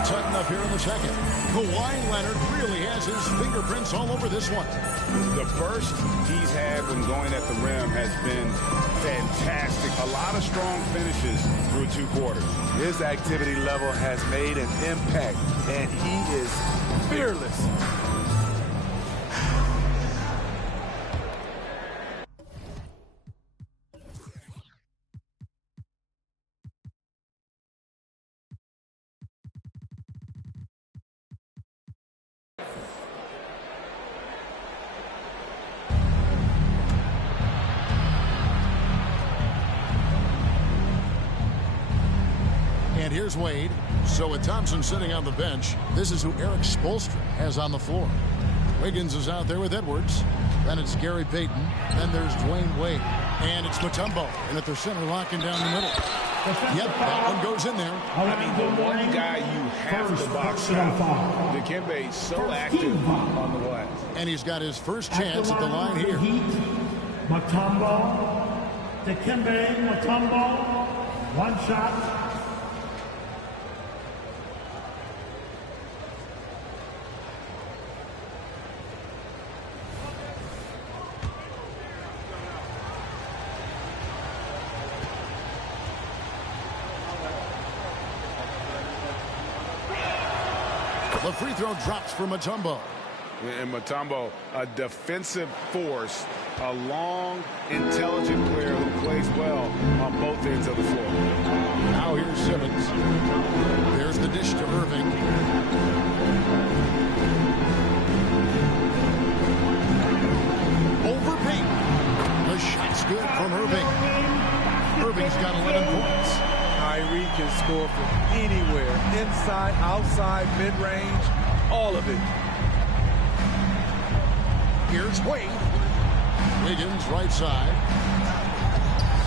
will tighten up here in the second. Kawhi Leonard really has his fingerprints all over this one. The burst he's had when going at the rim has been fantastic. A lot of strong finishes through 2 quarters. His activity level has made an impact, and he is fearless. And here's Wade. So with Thompson sitting on the bench, this is who Eric Spoelstra has on the floor. Wiggins is out there with Edwards. Then it's Gary Payton. Then there's Dwyane Wade. And it's Mutumbo. And at the center, locking down the middle. Yep, that one goes in there. I mean, the one guy you have to box out. Dekimbe so active on the glass. And he's got his first chance at the line here. Mutumbo. Dekimbe, Mutumbo. One shot. The free throw drops for Mutumbo. And Mutombo, a defensive force, a long, intelligent player who plays well on both ends of the floor. Now here's Simmons. There's the dish to Irving. Over Payton. The shot's good from Irving. Irving's got 11 points. Kyrie can score from anywhere, inside, outside, mid-range, all of it. Here's Wade. Wiggins right side.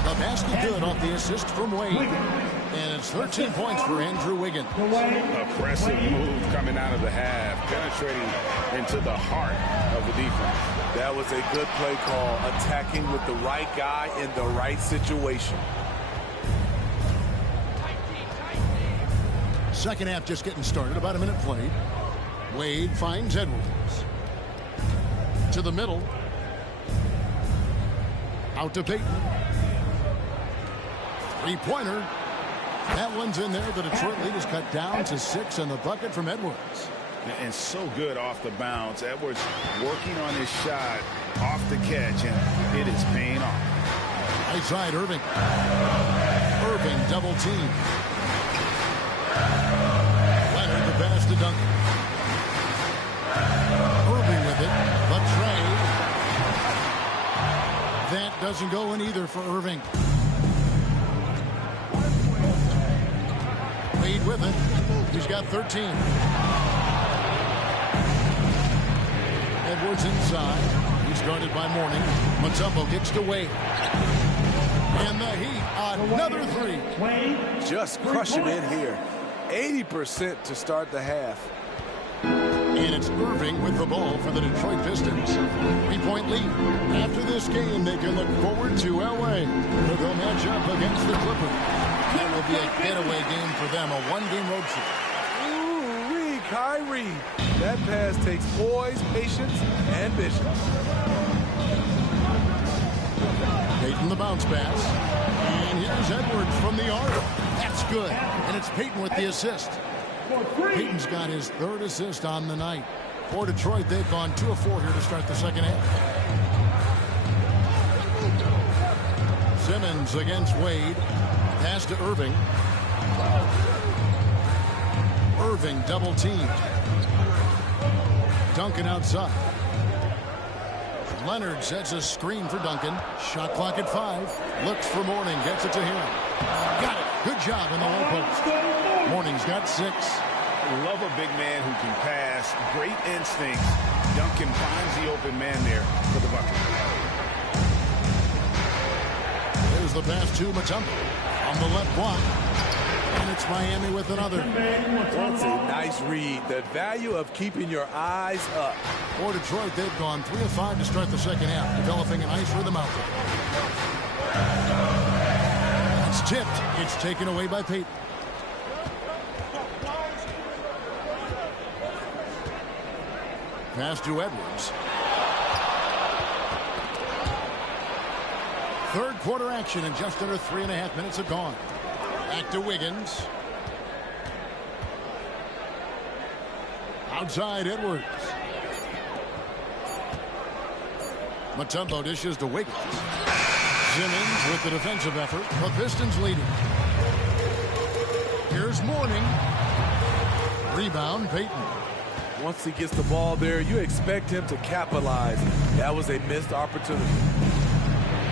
The basket good off the assist from Wade. And it's 13 points for Andrew Wiggins. Aggressive move coming out of the half, penetrating into the heart of the defense. That was a good play call, attacking with the right guy in the right situation. Second half just getting started. About a minute played. Wade finds Edwards. To the middle. Out to Payton. Three-pointer. That one's in there. The Detroit lead is cut down to 6, and the bucket from Edwards. And so good off the bounce. Edwards working on his shot off the catch, and it is paying off. Right side, Irving. Irving double team. Leonard the pass to Duncan. Irving with it. The trade. That doesn't go in either for Irving. Wade with it. He's got 13. Edwards inside. He's guarded by Mourning. Mutumbo kicks to Wade. And the Heat, another three. Just crushing it here. 80% to start the half. And it's Irving with the ball for the Detroit Pistons. 3-point lead. After this game, they can look forward to L.A. where they'll match up against the Clippers. That will be a getaway game for them, a one-game road trip. Ooh-wee, Kyrie. That pass takes poise, patience, and vision. Payton the bounce pass. And here's Edwards from the arc. That's good. And it's Payton with the assist. Payton's got his third assist on the night. For Detroit, they've gone 2 of 4 here to start the second half. Simmons against Wade. Pass to Irving. Irving double team. Duncan outside. Leonard sets a screen for Duncan. Shot clock at 5. Looks for Mourning. Gets it to him. Got it. Good job in the low post. Mourning's got 6. Love a big man who can pass. Great instinct. Duncan finds the open man there for the bucket. There's the pass to Mutumbo on the left block. And it's Miami with another. That's a nice read. The value of keeping your eyes up. For Detroit, they've gone 3 of 5 to start the second half, developing a nice rhythm out there. It's tipped. It's taken away by Payton. Pass to Edwards. Third quarter action and just under 3.5 minutes have gone. Back to Wiggins. Outside Edwards. Mutumbo dishes to Wiggins. Simmons with the defensive effort. The Pistons leading. Here's Mourning. Rebound, Payton. Once he gets the ball there, you expect him to capitalize. That was a missed opportunity.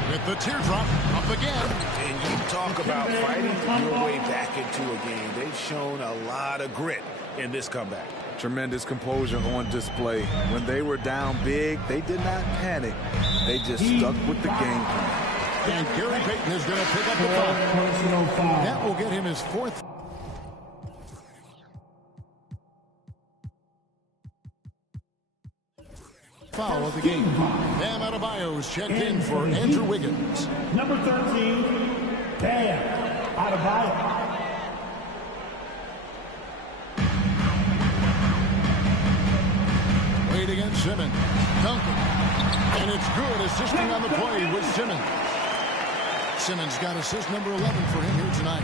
With the teardrop up again. And you talk about fighting your way back into a game. They've shown a lot of grit in this comeback. Tremendous composure on display. When they were down big, they did not panic. They just stuck with the game plan. And Gary Payton is going to pick up the foul. That will get him his fourth. Foul of the game. Bam Adebayo is checked in for Andrew Wiggins. Number 13, Bam Adebayo. Wade against Simmons. Duncan. And it's good, assisting on the play with Simmons. Simmons got assist number 11 for him here tonight.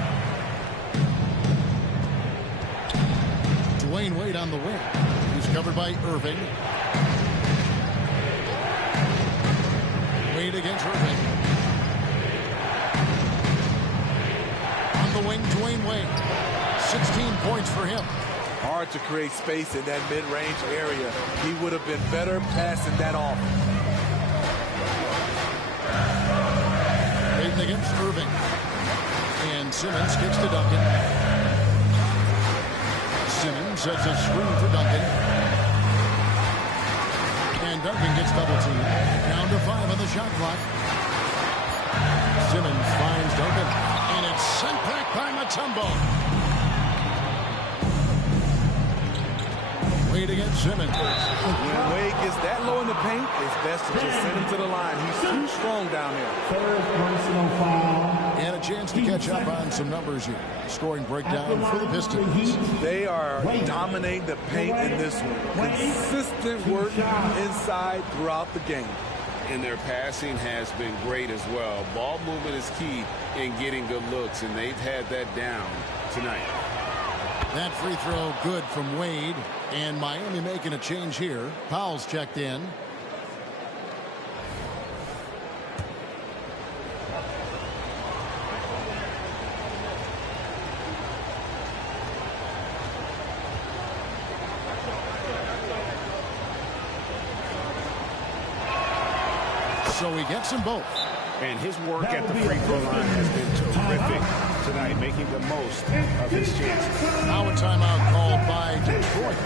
Dwyane Wade on the wing. He's covered by Irving. Wade against Irving. On the wing, Dwyane Wade. 16 points for him. Hard to create space in that mid-range area. He would have been better passing that off. Payton against Irving. And Simmons kicks to Duncan. Simmons sets a screen for Duncan. And Duncan gets double teamed. Down to 5 on the shot clock. Simmons finds Duncan. And it's sent back by Mutumbo. Wade against Simmons. When Wade gets that low in the paint, it's best to just send him to the line. He's too strong down there. Third personal foul. And a chance to catch up on some numbers here. Scoring breakdown for the Pistons. They are dominating the paint in this one. Consistent work inside throughout the game. And their passing has been great as well. Ball movement is key in getting good looks, and they've had that down tonight. That free throw good from Wade. And Miami making a change here. Powell's checked in. So he gets them both. And his work at the free throw line has been terrific tonight, making the most of his chances. Now a timeout called by Detroit.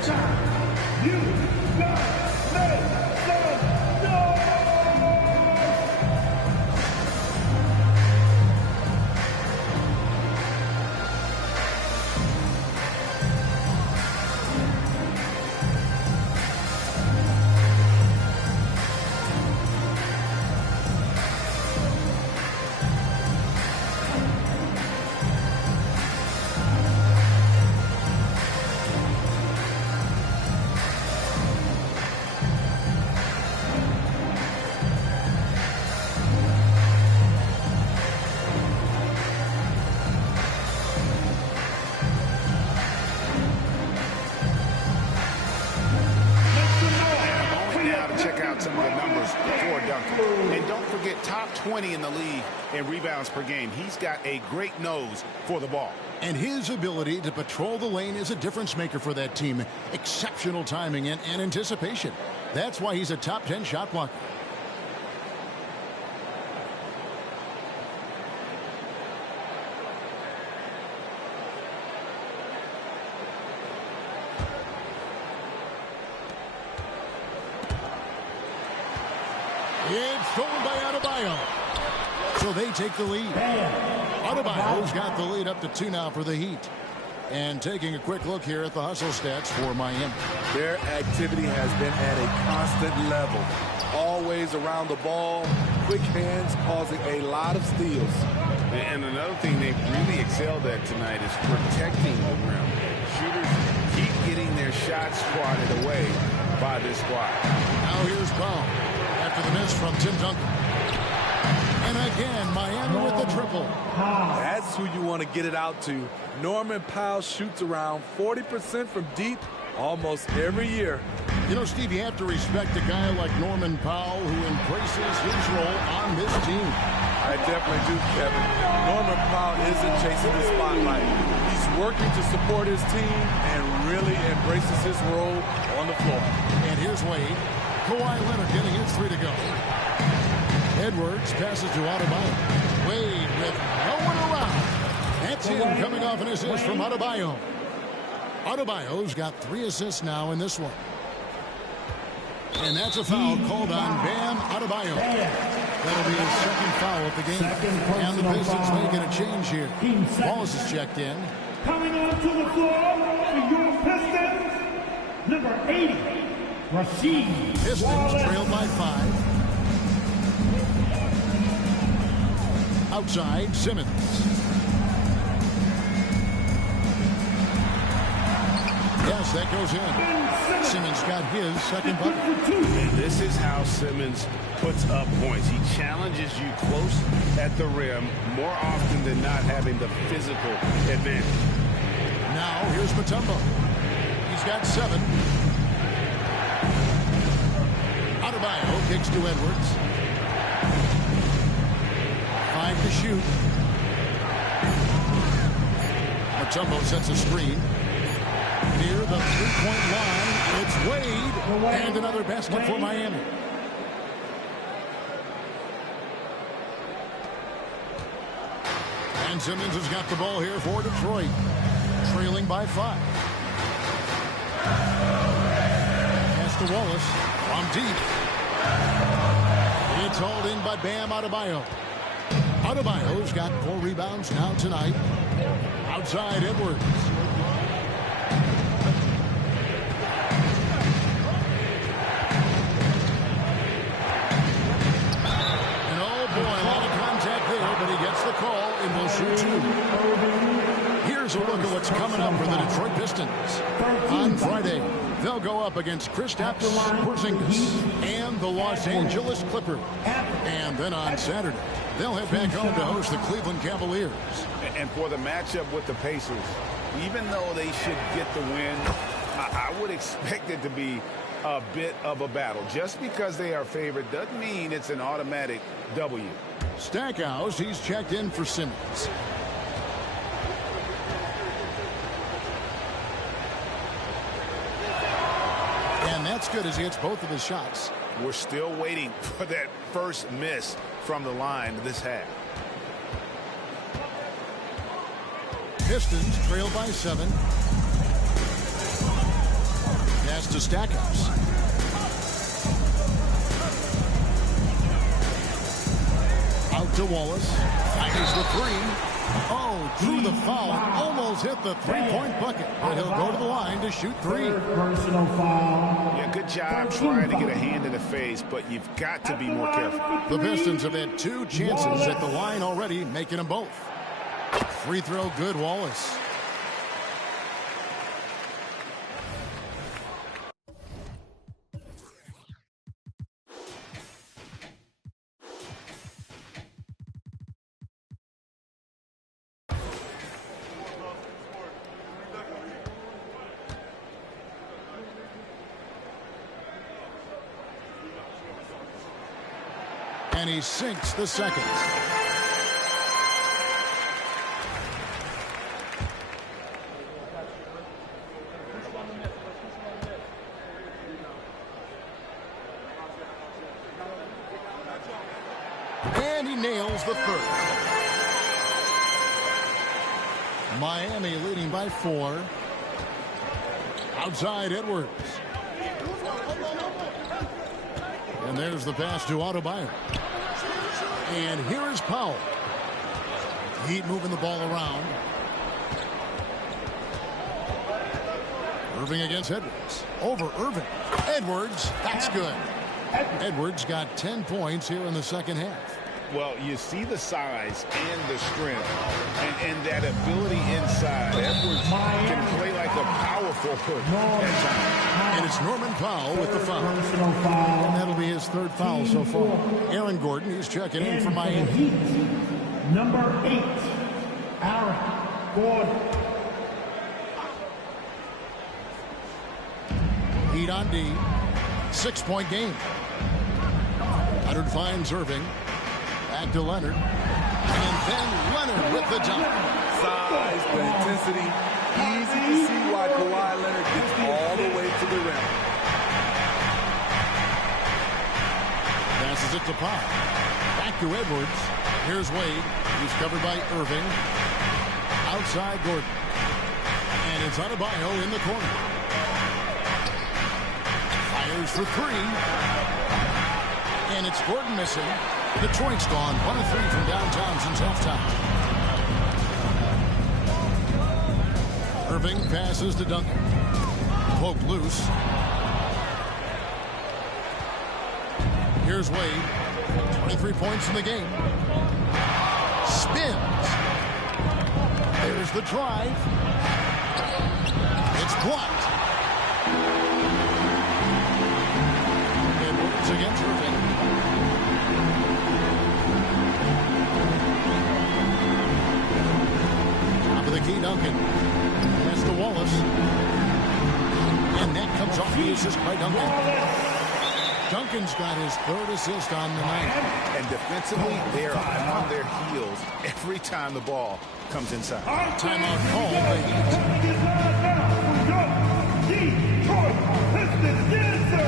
Some of the numbers for Duncan. And don't forget, top 20 in the league in rebounds per game. He's got a great nose for the ball. And his ability to patrol the lane is a difference maker for that team. Exceptional timing and anticipation. That's why he's a top 10 shot blocker. It's stolen by Adebayo. So they take the lead. Adebayo's got the lead up to 2 now for the Heat. And taking a quick look here at the hustle stats for Miami. Their activity has been at a constant level. Always around the ball, quick hands causing a lot of steals. And another thing they've really excelled at tonight is protecting the rim. Shooters keep getting their shots swatted away. by this squad. Now here's Powell after the miss from Tim Duncan. And again, Miami with the triple. That's who you want to get it out to. Norman Powell shoots around 40% from deep almost every year. You know, Steve, you have to respect a guy like Norman Powell who embraces his role on this team. I definitely do, Kevin. Norman Powell isn't chasing the spotlight. He's working to support his team and really embraces his role on the floor. And here's Wade. Kawhi Leonard getting his 3 to go. Edwards passes to Adebayo. Wade with no one around. That's him coming off an assist from Adebayo. Adebayo's got 3 assists now in this one. And that's a foul called on Bam Adebayo. That'll be his second foul of the game. And the Pistons making a change here. Wallace is checked in. Coming onto the floor for your Pistons, number 80, Rasheed. Pistons trailed by 5. Outside, Simmons. Yes, that goes in. Simmons got his second bucket. And this is how Simmons puts up points. He challenges you close at the rim more often than not, having the physical advantage. Now, here's Mutumbo. He's got 7. Adebayo kicks to Edwards. 5 to shoot. Mutumbo sets a screen. Near the 3-point line, it's Wade. And another basket for Miami. And Simmons has got the ball here for Detroit. Trailing by 5. Pass to Wallace from deep. It's hauled in by Bam Adebayo. Adebayo's got 4 rebounds now tonight. Outside, Edwards. And oh boy, a lot of contact there, but he gets the call and will shoot 2. Here's a look at what's coming up for the Detroit Pistons. On Friday, they'll go up against Kristaps Porzingis and the Los Angeles Clippers. And then on Saturday, they'll head back home to host the Cleveland Cavaliers. And for the matchup with the Pacers, even though they should get the win, I would expect it to be a bit of a battle. Just because they are favored doesn't mean it's an automatic W. Stackhouse, he's checked in for Simmons. And that's good as he hits both of his shots. We're still waiting for that first miss from the line this half. Pistons trail by 7. Pass to Stackhouse. Out to Wallace. Fires the 3. Oh, drew the foul. Almost hit the 3-point bucket. But he'll go to the line to shoot 3. Personal foul. Yeah, good job trying to get a hand in the face, but you've got to be more careful. The Pistons have had 2 chances at the line already, making them both. Free throw good, Wallace. And he sinks the second. And he nails the third. Miami leading by 4. Outside, Edwards. And there's the pass to Adebayo. And here is Powell. Heat moving the ball around. Irving against Edwards. Over Irving. Edwards, that's good. Edwards got 10 points here in the second half. Well, you see the size and the strength and that ability inside. Edwards can play like a power forward at times. And it's Norman Powell with the foul. And that'll be his third foul so far. Aaron Gordon, he's checking in for Miami. Number 8, Aaron Gordon. Heat on D. 6-point game. Leonard finds Irving. Back to Leonard. And then Leonard with the dunk. Size, the intensity. Easy to see why Kawhi Leonard gets all the way to the rim. Passes it to Pop. Back to Edwards. Here's Wade. He's covered by Irving. Outside Gordon. And it's Adebayo in the corner. Fires for three. And it's Gordon missing. Detroit's gone 1 of 3 from downtown since halftime. Irving passes to Duncan. Poked loose. Here's Wade. 23 points in the game. Spins. There's the drive. It's blocked. Edwards against Irving. Top of the key, Duncan. Pass to Wallace. And that comes off the assist by Duncan. Duncan's got his third assist on the night. And defensively, they're on their heels every time the ball comes inside. Timeout called by Heat. Detroit Pistons, yes, sir.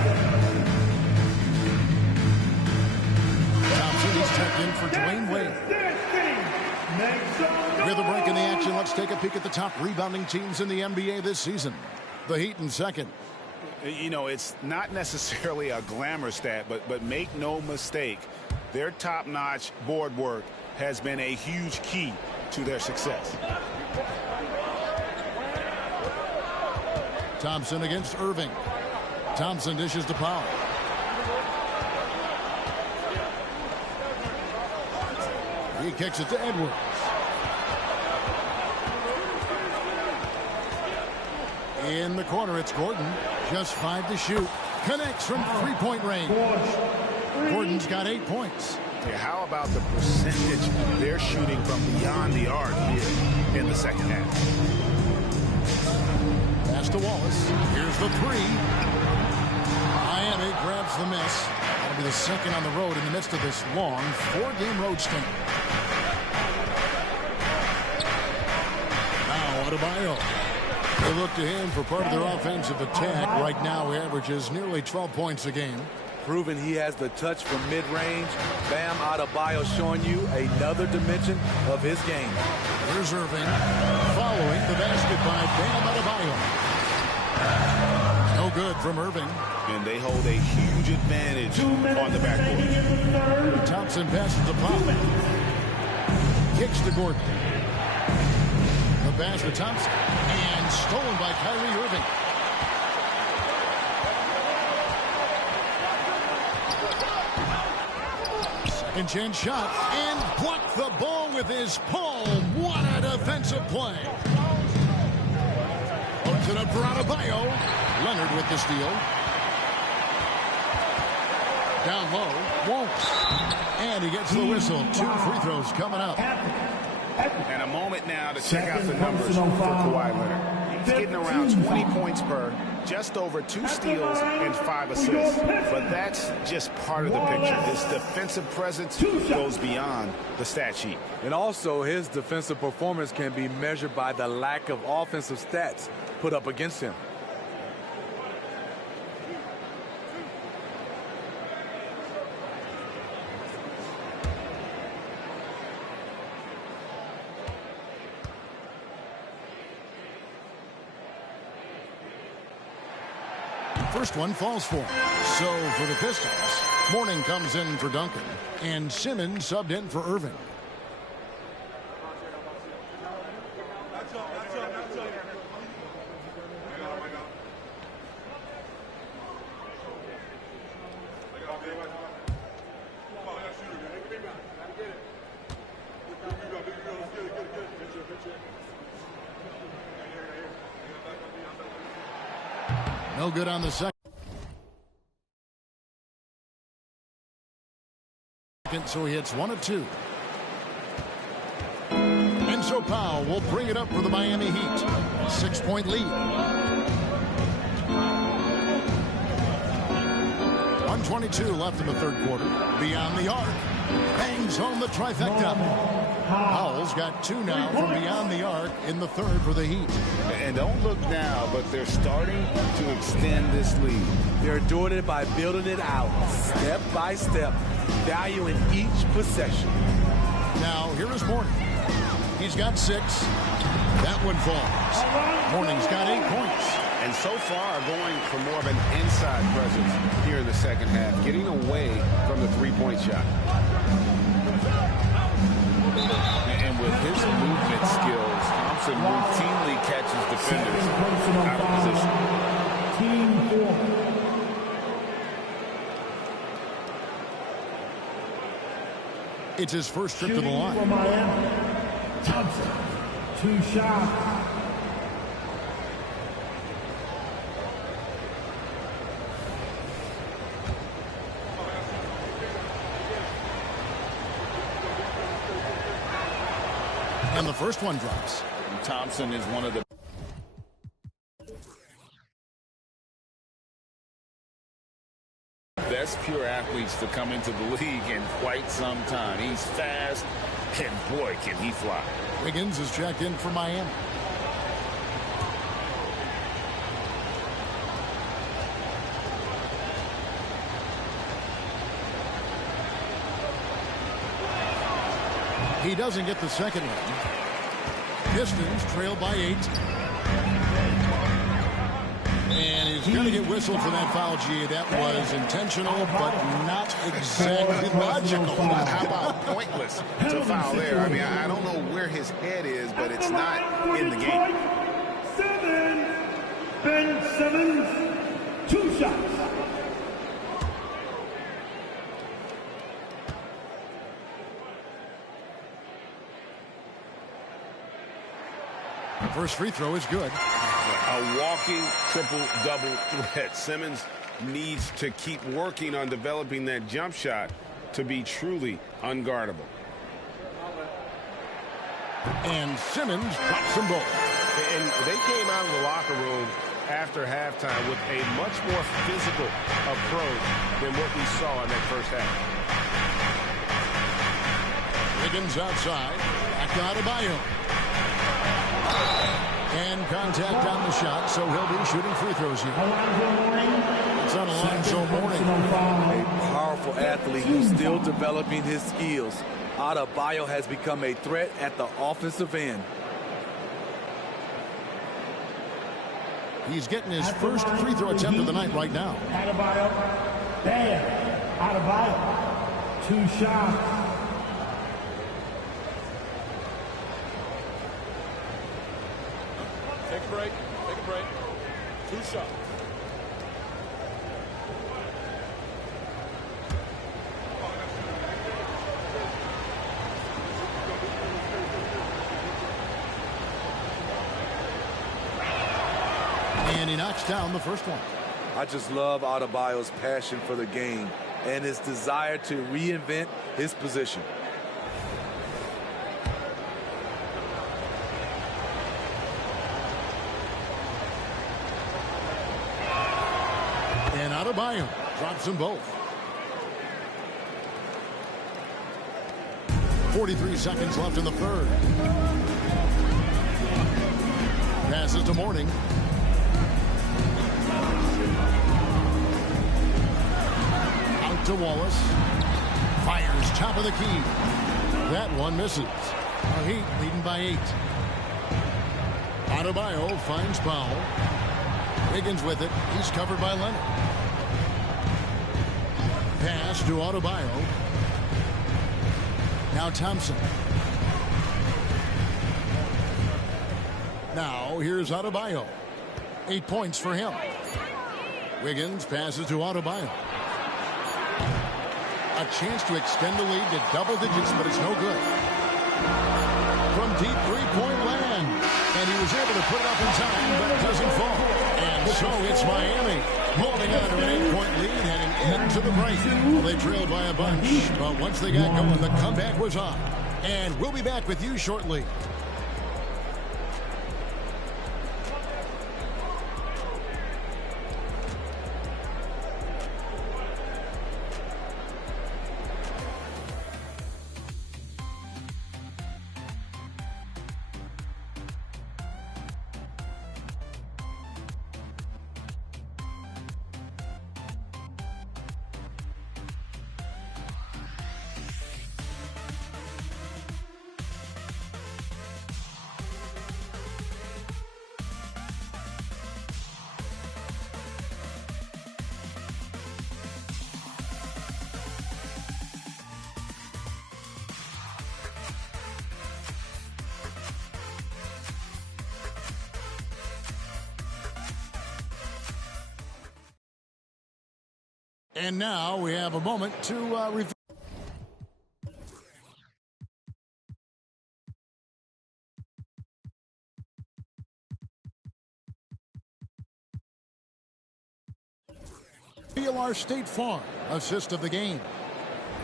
Thompson is checked in for Dwyane Wade. With a break in the action, let's take a peek at the top rebounding teams in the NBA this season. The Heat in second. You know, it's not necessarily a glamour stat, but make no mistake, their top-notch board work has been a huge key to their success. Thompson against Irving. Thompson dishes to Powell. He kicks it to Edwards. In the corner, it's Gordon. Just 5 to shoot. Connects from three-point range. Gordon's got 8 points. Yeah, how about the percentage they're shooting from beyond the arc here in the second half? Pass to Wallace. Here's the three. Miami grabs the miss. That'll be the second on the road in the midst of this long 4-game road stint. Now Adebayo. They look to him for part of their offensive attack. Right now, he averages nearly 12 points a game. Proving he has the touch from mid-range. Bam Adebayo showing you another dimension of his game. Here's Irving following the basket by Bam Adebayo. No good from Irving. And they hold a huge advantage on the backcourt. Thompson passes to Powell. Kicks to Gordon. The pass to Thompson. And stolen by Kyrie Irving. Second chance shot. And blocked the ball with his palm. What a defensive play. Puts it up for Adebayo. Leonard with the steal. Down low. Won't. And he gets the whistle. 2 free throws coming up. And a moment now to check out the numbers for Kawhi Leonard. He's getting around 20 points per, just over 2 steals and 5 assists. But that's just part of the picture. His defensive presence goes beyond the stat sheet. And also, his defensive performance can be measured by the lack of offensive stats put up against him. First one falls for him. So for the Pistons, Mourning comes in for Duncan, and Simmons subbed in for Irving. No good on the second. So he hits 1 of 2. And so Powell will bring it up for the Miami Heat. 6-point lead. 1:22 left in the third quarter. Beyond the arc. Bangs home the trifecta. Powell's got 2 now from beyond the arc in the third for the Heat. And don't look now, but they're starting to extend this lead. They're doing it by building it out step by step, valuing each possession. Now, here is Mourning. He's got 6. That one falls. Mourning's got 8 points. And so far, going for more of an inside presence here in the second half, getting away from the three-point shot. And with his movement skills, Thompson routinely catches defenders out of position. Team 4. It's his first trip to the line. For Miami, Thompson, 2 shots. And the first one drops. And Thompson is one of the best pure athletes to come into the league in quite some time. He's fast, and boy, can he fly. Wiggins is checked in for Miami. He doesn't get the second one. Pistons trail by 8. And he's going to get whistled for that foul, G. That was intentional, but not exactly logical. How about pointless to foul there? I mean, I don't know where his head is, but it's not in the game. 7. Ben Simmons, 2 shots. First free throw is good. A walking triple-double threat. Simmons needs to keep working on developing that jump shot to be truly unguardable. And Simmons drops them both. And they came out of the locker room after halftime with a much more physical approach than what we saw in that first half. Wiggins outside. Back to Adebayo. And contact on the shot, so he'll be shooting free throws here. It's on Alonzo Mourning. A powerful athlete who's still developing his skills. Adebayo has become a threat at the offensive end. He's getting his first free throw attempt of the night right now. Adebayo, there. Adebayo, 2 shots. Take a break. 2 shots. And he knocks down the first one. I just love Adebayo's passion for the game and his desire to reinvent his position. And Adebayo drops them both. 43 seconds left in the third. Passes to Mourning. Out to Wallace. Fires top of the key. That one misses. The Heat leading by 8. Adebayo finds Powell. Wiggins with it. He's covered by Leonard. Pass to Adebayo. Now Thompson. Now here's Adebayo. 8 points for him. Wiggins passes to Adebayo. A chance to extend the lead to double digits, but it's no good. From deep three-point land. And he was able to put it up in time, but it doesn't fall. And So it's Miami holding on to an 8-point lead heading into the break. Well, they trailed by a bunch, but once they got going, the comeback was on. And we'll be back with you shortly. And now we have a moment to review. Our State Farm assist of the game.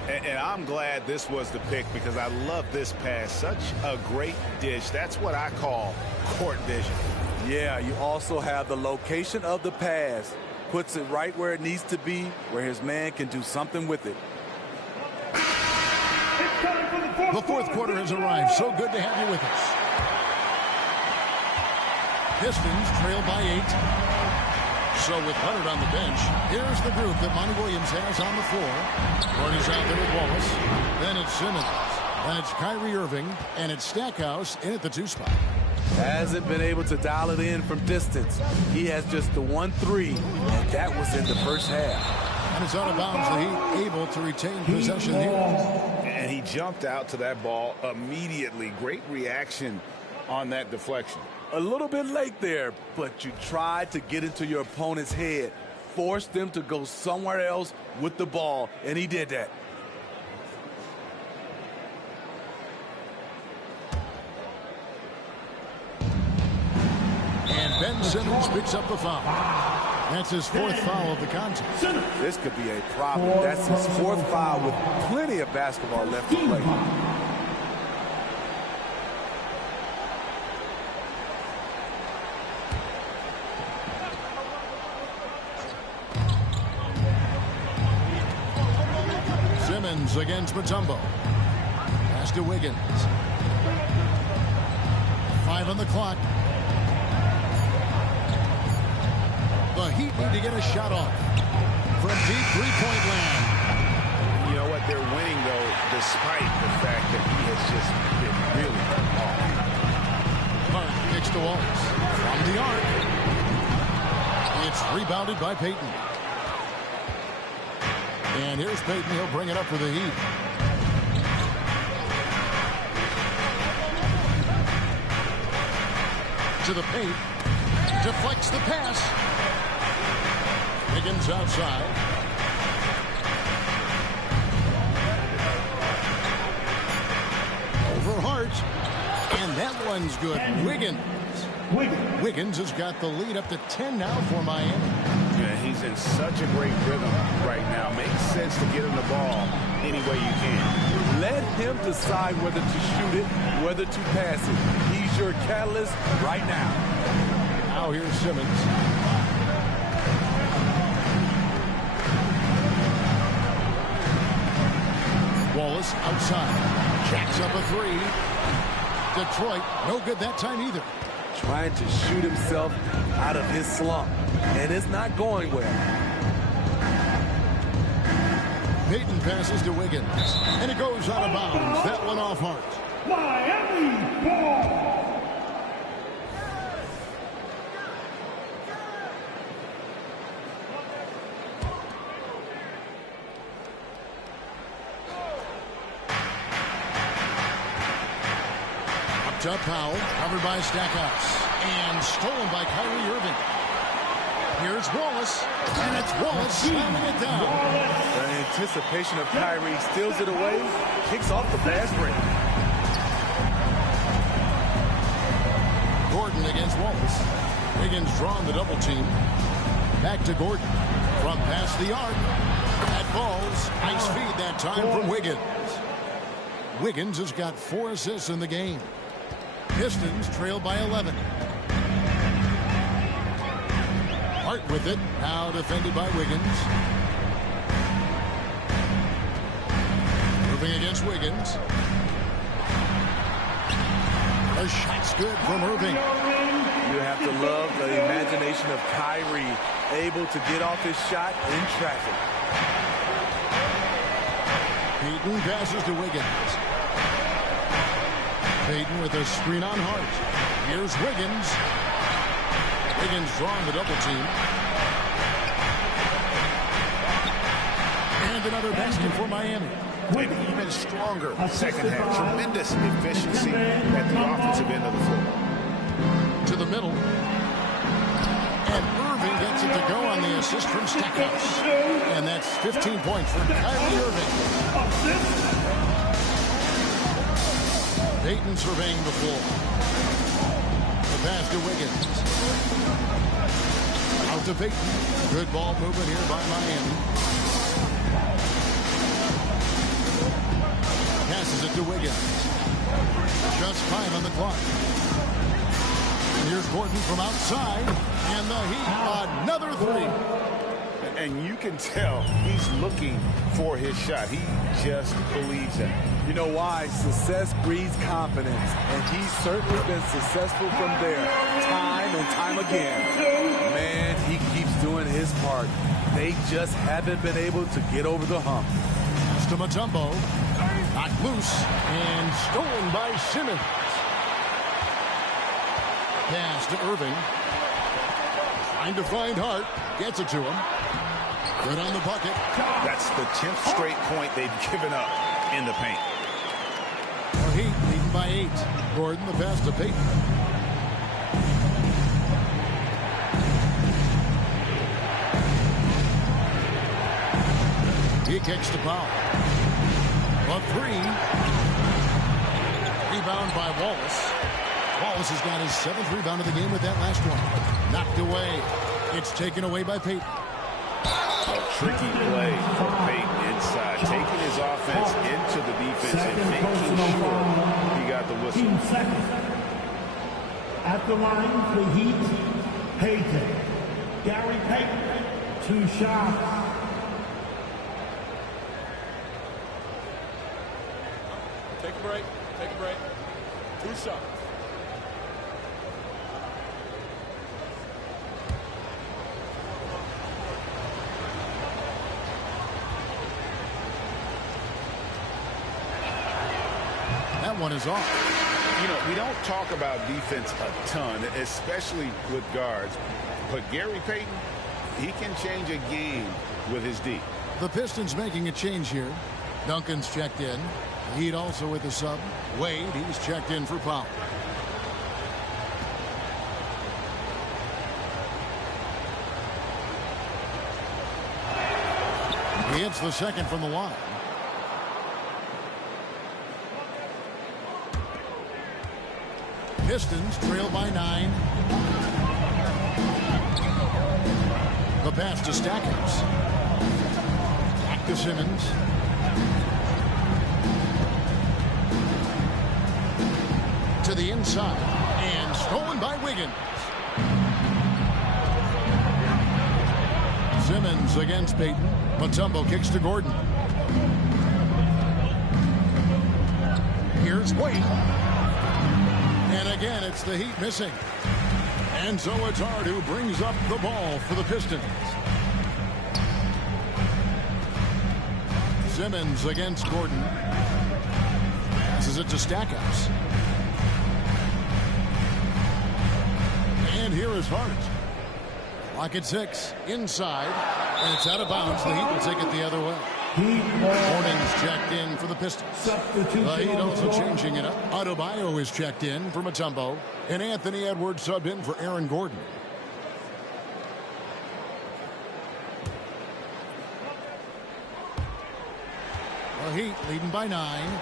And I'm glad this was the pick because I love this pass. Such a great dish. That's what I call court vision. Yeah, you also have the location of the pass. Puts it right where it needs to be, where his man can do something with it. The fourth quarter has arrived. So good to have you with us. Pistons trail by 8. So with Leonard on the bench, here's the group that Monty Williams has on the floor. Gordon's out there with Wallace. Then it's Simmons. Then it's Kyrie Irving. And it's Stackhouse in at the 2 spot. Hasn't been able to dial it in from distance. He has just the 1-3, and that was in the first half. And it's out of bounds. The Heat able to retain possession here. And he jumped out to that ball immediately. Great reaction on that deflection. A little bit late there, but you tried to get into your opponent's head. Force them to go somewhere else with the ball, and he did that. And Ben Simmons picks up the foul. That's his 4th foul of the contest. This could be a problem. That's his 4th foul with plenty of basketball left to play. Simmons against Mutumbo. Pass to Wiggins. 5 on the clock. The Heat need to get a shot off from deep 3-point land. You know what? They're winning, though, despite the fact that he has just been really off. Mark kicks to Wallace. From the arc. It's rebounded by Payton. And here's Payton. He'll bring it up for the Heat. To the paint. Deflects the pass. Wiggins outside. Over Hart. And that one's good. Wiggins has got the lead up to 10 now for Miami. Yeah, he's in such a great rhythm right now. Makes sense to get him the ball any way you can. Let him decide whether to shoot it, whether to pass it. He's your catalyst right now. Now here's Simmons. Wallace outside. Jacks up a 3. Detroit, no good that time either. Trying to shoot himself out of his slump, and it's not going well. Payton passes to Wiggins, and it goes out of bounds. That one off Hart. Miami ball. Up Powell, covered by Stackhouse, and stolen by Kyrie Irving. Here's Wallace, and it's Wallace slamming it down. The anticipation of Kyrie steals it away, kicks off the fast break. Gordon against Wallace. Wiggins drawing the double team. Back to Gordon. From past the arc. That falls. Nice feed that time from Wiggins. Wiggins has got 4 assists in the game. Pistons trail by 11. Hart with it. Now defended by Wiggins. Moving against Wiggins. The shot's good from Irving. You have to love the imagination of Kyrie, able to get off his shot in traffic. Payton passes to Wiggins. Payton with a screen on Hart. Here's Wiggins. Wiggins drawing the double team. And another basket for Miami. An even stronger second half. Tremendous efficiency at the offensive end of the floor. To the middle. And Irving gets it to go on the assist from Stackhouse. And that's 15 points from Kyrie Irving. Payton surveying the floor. The pass to Wiggins. Out to Payton. Good ball movement here by Miami. Passes it to Wiggins. Just 5 on the clock. And here's Gordon from outside. And the Heat, another 3. And you can tell he's looking for his shot. He just believes it. You know why? Success breeds confidence. And he's certainly been successful from there, time and time again. Man, he keeps doing his part. They just haven't been able to get over the hump. To Mutumbo. Knocked loose and stolen by Simmons. Pass to Irving. Trying to find Hart. Gets it to him. Good on the bucket. That's the 10th straight point they've given up in the paint. The Heat leading by 8. Gordon the pass to Payton. He kicks to Powell. A 3. Rebound by Wallace. Wallace has got his 7th rebound of the game with that last one. Knocked away. It's taken away by Payton. A tricky play for Payton inside. Taking his offense into the defense and making sure he got the whistle. At the line, the Heat, Payton. Gary Payton, 2 shots. Take a break. Take a break. 2 shots. That one is off. You know, we don't talk about defense a ton, especially with guards. But Gary Payton, he can change a game with his D. The Pistons making a change here. Duncan's checked in. Heat also with the sub. Wade, he's checked in for Powell. He hits the second from the line. Pistons trail by 9. The pass to Stackhouse. Back to Simmons. To the inside. And stolen by Wiggins. Simmons against Payton. Mutumbo kicks to Gordon. Here's Wade. And again, it's the Heat missing. And so it's Hart who brings up the ball for the Pistons. Simmons against Gordon. Passes it to Stackhouse. And here is Hart. Clock at 6. Inside. And it's out of bounds. The Heat will take it the other way. Mourning's checked in for the Pistons. The Heat also changing it up. Adebayo is checked in for Mutumbo. And Anthony Edwards subbed in for Aaron Gordon. The Heat leading by 9.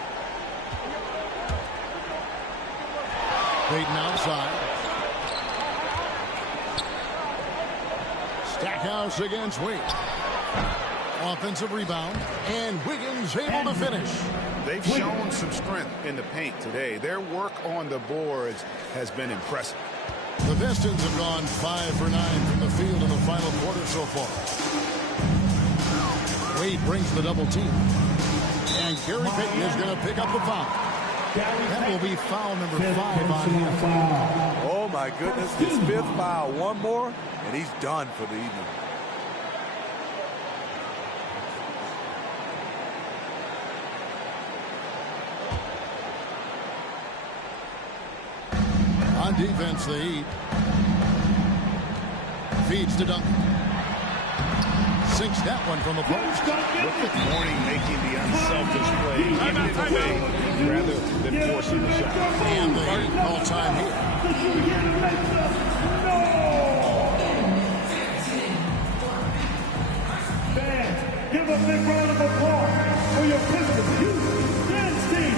Payton outside. Stackhouse against Wade. Offensive rebound, and Wiggins able to finish. They've shown some strength in the paint today. Their work on the boards has been impressive. The Pistons have gone 5 for 9 from the field in the final quarter so far. Wade brings the double team. And Gary Payton is going to pick up the foul. That will be foul number 5 on him. Oh, my goodness. His 5th foul. One more, and he's done for the evening. On defense, the Heat. Feeds to Duncan. Sinks that one from the post. Look at Mourning making the unselfish play, giving it away rather than forcing the shot. And the Heat call time here. Fans, give a big round of applause for your Pistons youth dance team.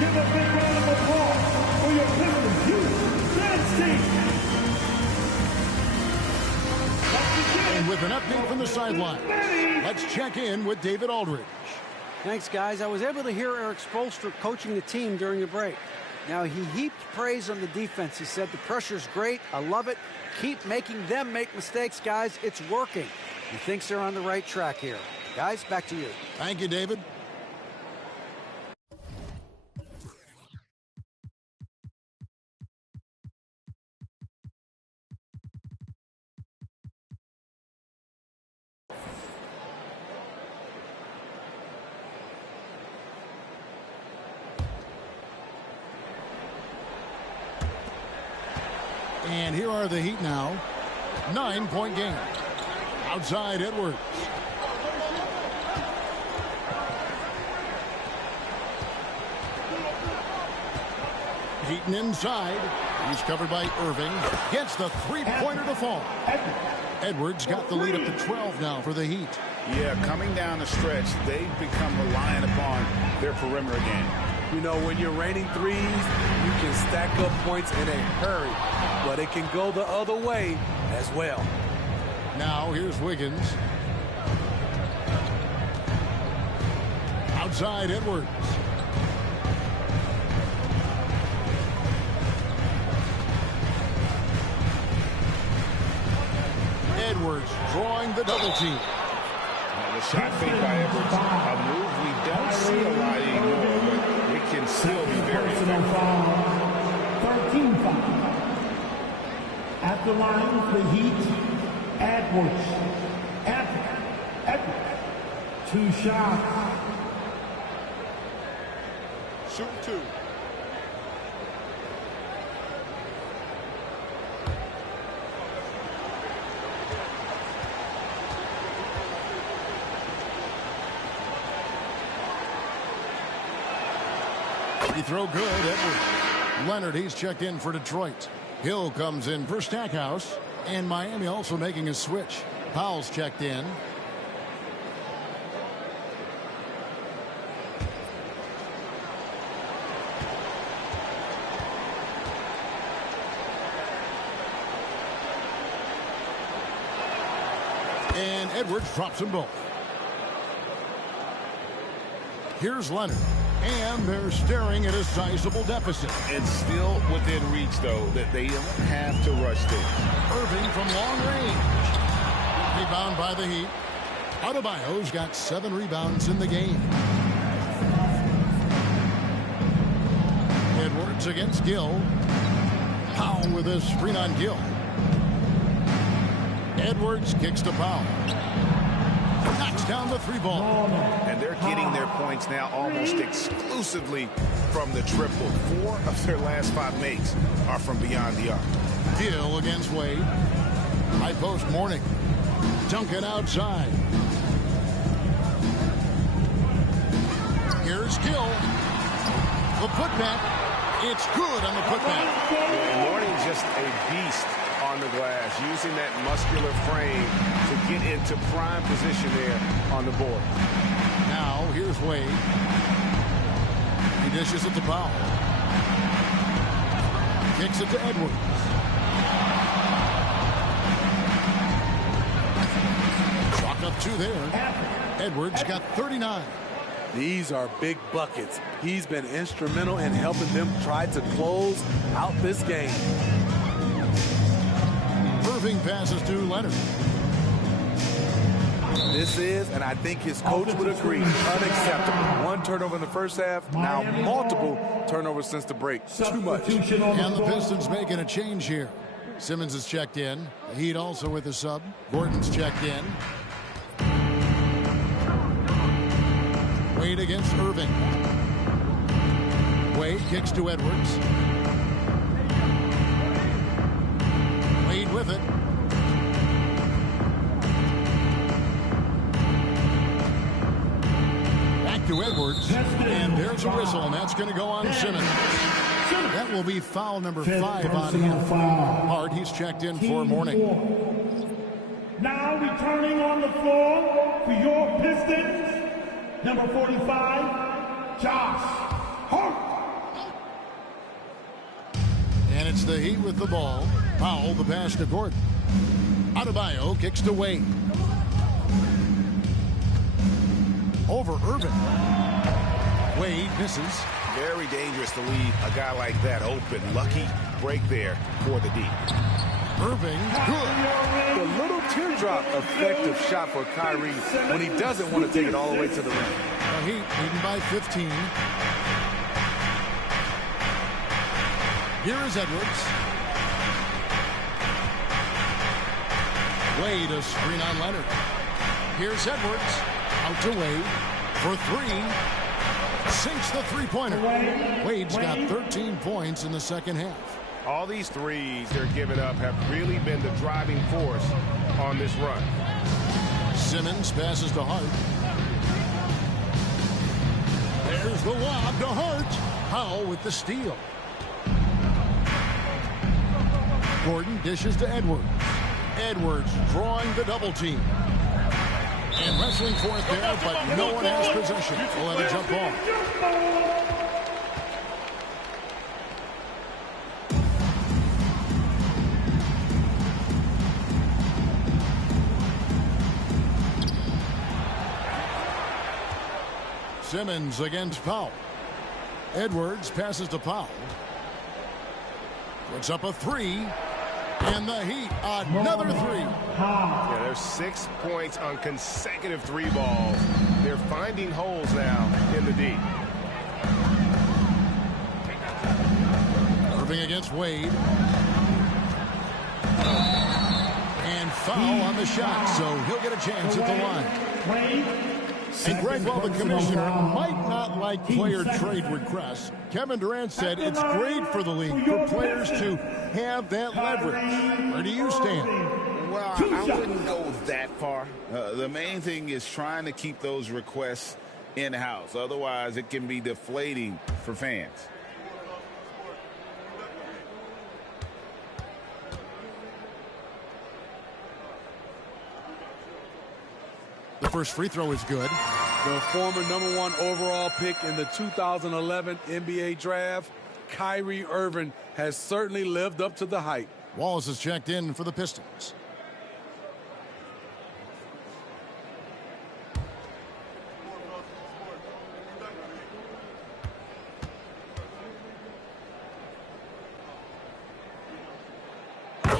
Give a big round of applause for your Pistons youth dance team. And with an update from the sideline, let's check in with David Aldridge. Thanks, guys. I was able to hear Eric Spoelstra coaching the team during the break. Now, he heaped praise on the defense. He said, the pressure's great. I love it. Keep making them make mistakes, guys. It's working. He thinks they're on the right track here. Guys, back to you. Thank you, David. And here are the Heat now. 9-point game. Outside Edwards. Heaton inside. He's covered by Irving. Gets the three-pointer to fall. Edwards got the lead up to 12 now for the Heat. Yeah, coming down the stretch, they've become reliant upon their perimeter game. You know, when you're raining threes, you can stack up points in a hurry, but it can go the other way as well. Now here's Wiggins. Outside Edwards. Edwards drawing the double team. The shot fake by Edwards, a move we don't see a lot anymore, but it can still be very effective. 13 foul. At the line for the Heat, Edwards. Edwards. 2 shots. Shoot 2. He throw good, Edwards. Leonard, he's checked in for Detroit. Hill comes in for Stackhouse. And Miami also making a switch. Powell's checked in. And Edwards drops them both. Here's Leonard. And they're staring at a sizable deficit. It's still within reach, though, that they don't have to rush things. Irving from long range. Rebound by the Heat. Adebayo's got 7 rebounds in the game. Edwards against Gill. Powell with a screen on Gill. Edwards kicks to Powell. Knocks down the 3-ball. And they're getting their points now almost exclusively from the triple. 4 of their last 5 makes are from beyond the arc. Gill against Wade. High post Mourning. Duncan outside. Here's Gill. The putback. It's good on the putback. And Mourning's just a beast on the glass, using that muscular frame to get into prime position there on the board. Now, here's Wade. He dishes it to Powell. Kicks it to Edwards. Chalk up 2 there. Edwards got 39. These are big buckets. He's been instrumental in helping them try to close out this game. Irving passes to Leonard. This is, and I think his coach would agree, unacceptable. 1 turnover in the first half, now multiple turnovers since the break. Too much. And the Pistons making a change here. Simmons is checked in. The Heat also with a sub. Gordon's checked in. Wade against Irving. Wade kicks to Edwards. Wade with it. Back to Edwards. And there's a whistle, and that's going to go on Simmons. That will be foul number 5 on him. Hart, he's checked in for Mourning. Now returning on the floor for your Pistons, number 45, Josh Hart. And it's the Heat with the ball. Powell, the pass to Gordon. Adebayo kicks to Wade. Over Irving. Wade misses. Very dangerous to leave a guy like that open. Lucky break there for the D. Irving, good. The little teardrop effective shot for Kyrie when he doesn't want to take it all the way to the rim. The Heat leading by 15. Here is Edwards. Wade, a screen on Leonard. Here's Edwards. Out to Wade for 3. Sinks the 3-pointer. Wade's got 13 points in the second half. All these threes they're giving up have really been the driving force on this run. Simmons passes to Hart. There's the lob to Hart. Powell with the steal. Gordon dishes to Edwards. Edwards drawing the double team. And wrestling for it there, but no one has possession. We'll let it jump off. Simmons against Powell. Edwards passes to Powell. Puts up a 3. And the Heat, another 3. Yeah, there's 6 points on consecutive 3 balls. They're finding holes now in the D. Irving against Wade. And foul on the shot, so he'll get a chance at the line. And Greg, while the commissioner might not like player trade requests, Kevin Durant said it's great for the league for players to have that leverage. Where do you stand? Well, I wouldn't go that far. The main thing is trying to keep those requests in-house. Otherwise, it can be deflating for fans. The first free throw is good. The former #1 overall pick in the 2011 NBA draft, Kyrie Irving, has certainly lived up to the hype. Wallace is checked in for the Pistons.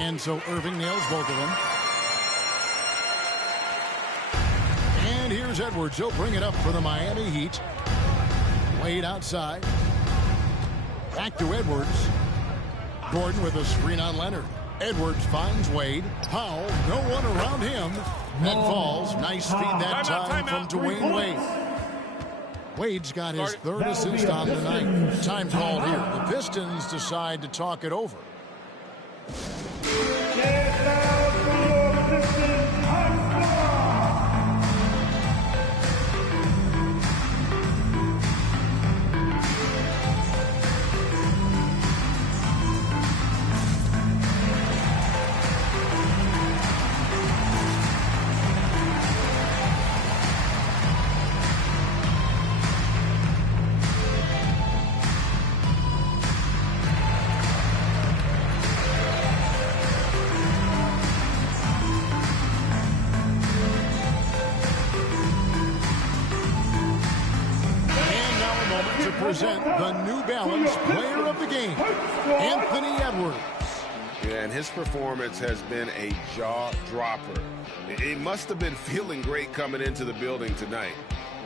And so Irving nails both of them. And here's Edwards. He'll bring it up for the Miami Heat. Wade outside. Back to Edwards. Gordon with a screen on Leonard. Edwards finds Wade. Powell, no one around him. And falls. Nice feed that time from Dwyane Wade. Wade's got his third assist on the night. Time called here. The Pistons decide to talk it over. Present the New Balance Player of the Game, Anthony Edwards. Yeah, and his performance has been a jaw-dropper. He must have been feeling great coming into the building tonight,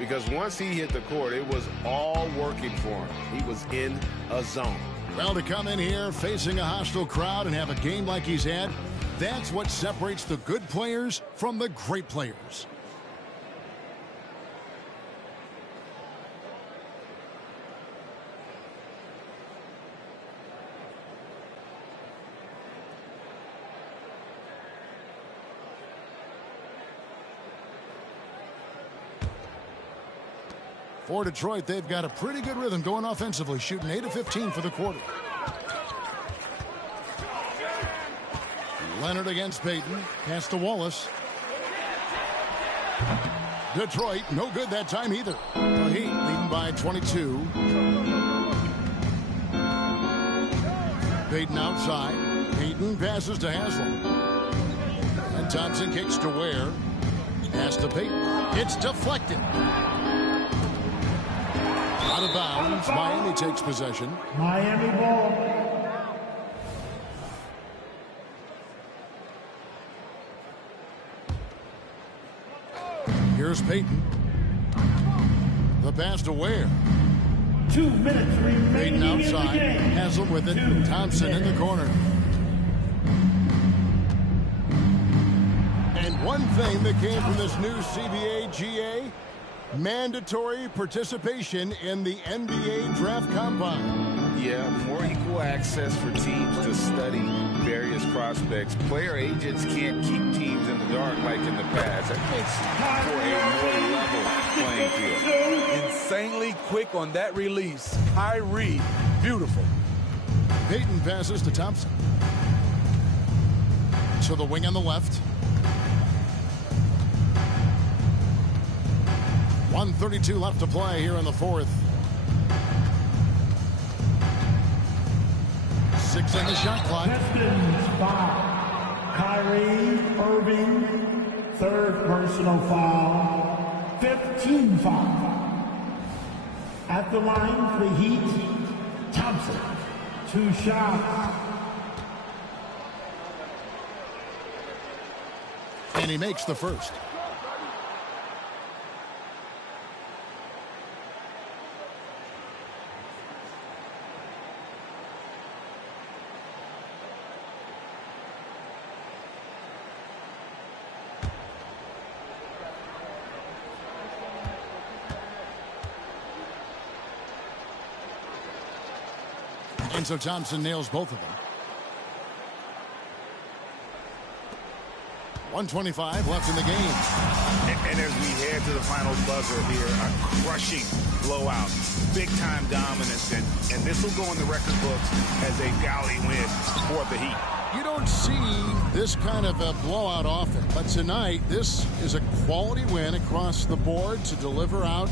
because once he hit the court, it was all working for him. He was in a zone. Well, to come in here facing a hostile crowd and have a game like he's had, that's what separates the good players from the great players. For Detroit, they've got a pretty good rhythm going offensively, shooting 8 of 15 for the quarter. Leonard against Payton. Pass to Wallace. Detroit, no good that time either. The Heat leading by 22. Payton outside. Payton passes to Haslam. And Thompson kicks to Ware. Pass to Payton. It's deflected. Out of bounds. Miami takes possession. Miami ball. Here's Payton. The pass to Ware. 2 minutes remaining. Payton outside. Haslam with it. Thompson in the corner. And one thing that came from this new CBA GA, mandatory participation in the NBA Draft Combine. Yeah, more equal access for teams to study various prospects. Player agents can't keep teams in the dark like in the past. That makes for a more level playing field. Insanely quick on that release. Kyrie, beautiful. Payton passes to Thompson. To the wing on the left. 1:32 left to play here in the fourth. 6 on the shot clock. Pistons foul. Kyrie Irving, third personal foul. 15 foul. At the line for the Heat, Thompson. 2 shots. And he makes the first. And so Thompson nails both of them. 1:25 left in the game. And as we head to the final buzzer here, a crushing blowout, big-time dominance, and this will go in the record books as a gaudy win for the Heat. You don't see this kind of a blowout often, but tonight this is a quality win across the board to deliver out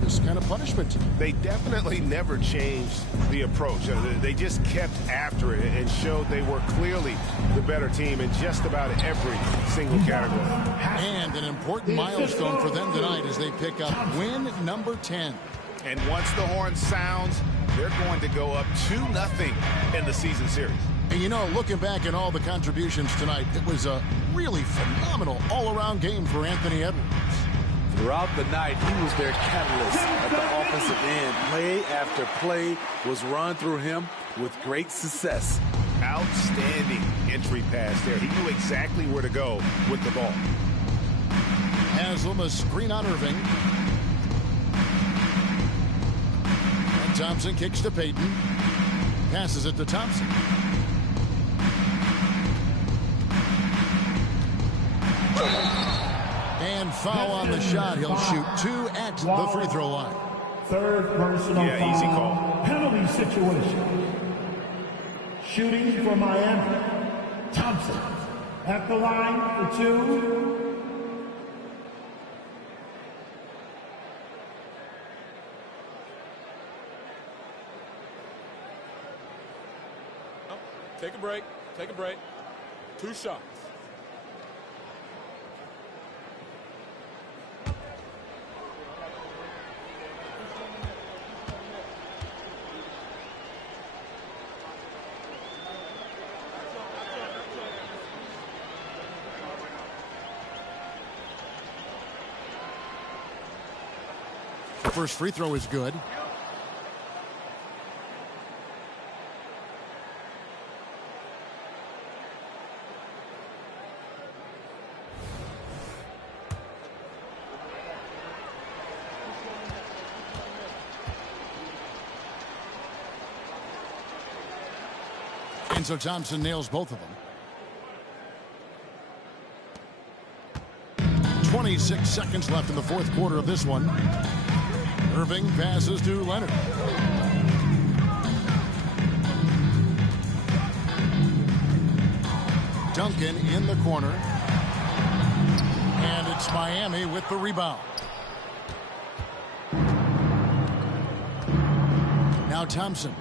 this kind of punishment. They definitely never changed the approach. They just kept after it and showed they were clearly the better team in just about every single category. And an important milestone for them tonight as they pick up win number 10. And once the horn sounds, they're going to go up 2-0 in the season series. And you know, looking back at all the contributions tonight, it was a really phenomenal all-around game for Anthony Edwards. Throughout the night, he was their catalyst at the offensive end. Play after play was run through him with great success. Outstanding entry pass there. He knew exactly where to go with the ball. Haslam, a screen on Irving. And Thompson kicks to Payton. Passes it to Thompson. And foul on the shot. He'll shoot 2 at the free throw line. Third personal foul. Easy call. Penalty situation. Shooting for Miami. Thompson at the line for 2. Take a break. Take a break. 2 shots. First free throw is good. And so Thompson nails both of them. 26 seconds left in the fourth quarter of this one. Irving passes to Leonard. Duncan in the corner. And it's Miami with the rebound. Now Thompson.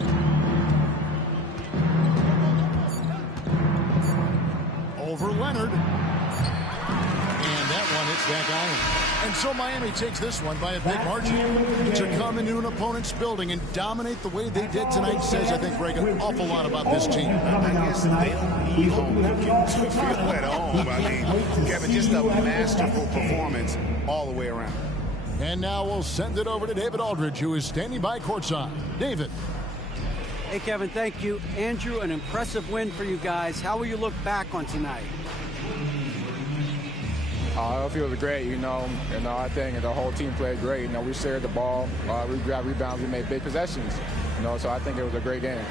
Over Leonard. And that one hits back iron. And so Miami takes this one by a big margin. To come into an opponent's building and dominate the way they did tonight says, I think, Greg, an awful lot about this team. I guess they don't need home cooking to feel at home. I mean, Kevin, just a masterful performance all the way around. And now we'll send it over to David Aldridge, who is standing by courtside. David. Hey, Kevin, thank you. Andrew, an impressive win for you guys. How will you look back on tonight? I feel great, I think the whole team played great. We shared the ball, we grabbed rebounds, we made big possessions, so I think it was a great game.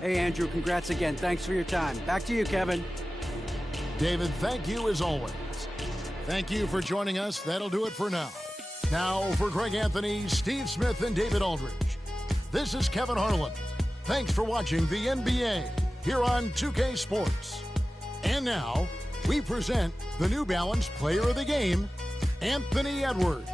Hey, Andrew, congrats again. Thanks for your time. Back to you, Kevin. David, thank you as always. Thank you for joining us. That'll do it for now. Now, for Greg Anthony, Steve Smith, and David Aldridge, this is Kevin Harlan. Thanks for watching the NBA here on 2K Sports. And now, we present the New Balance Player of the Game, Anthony Edwards.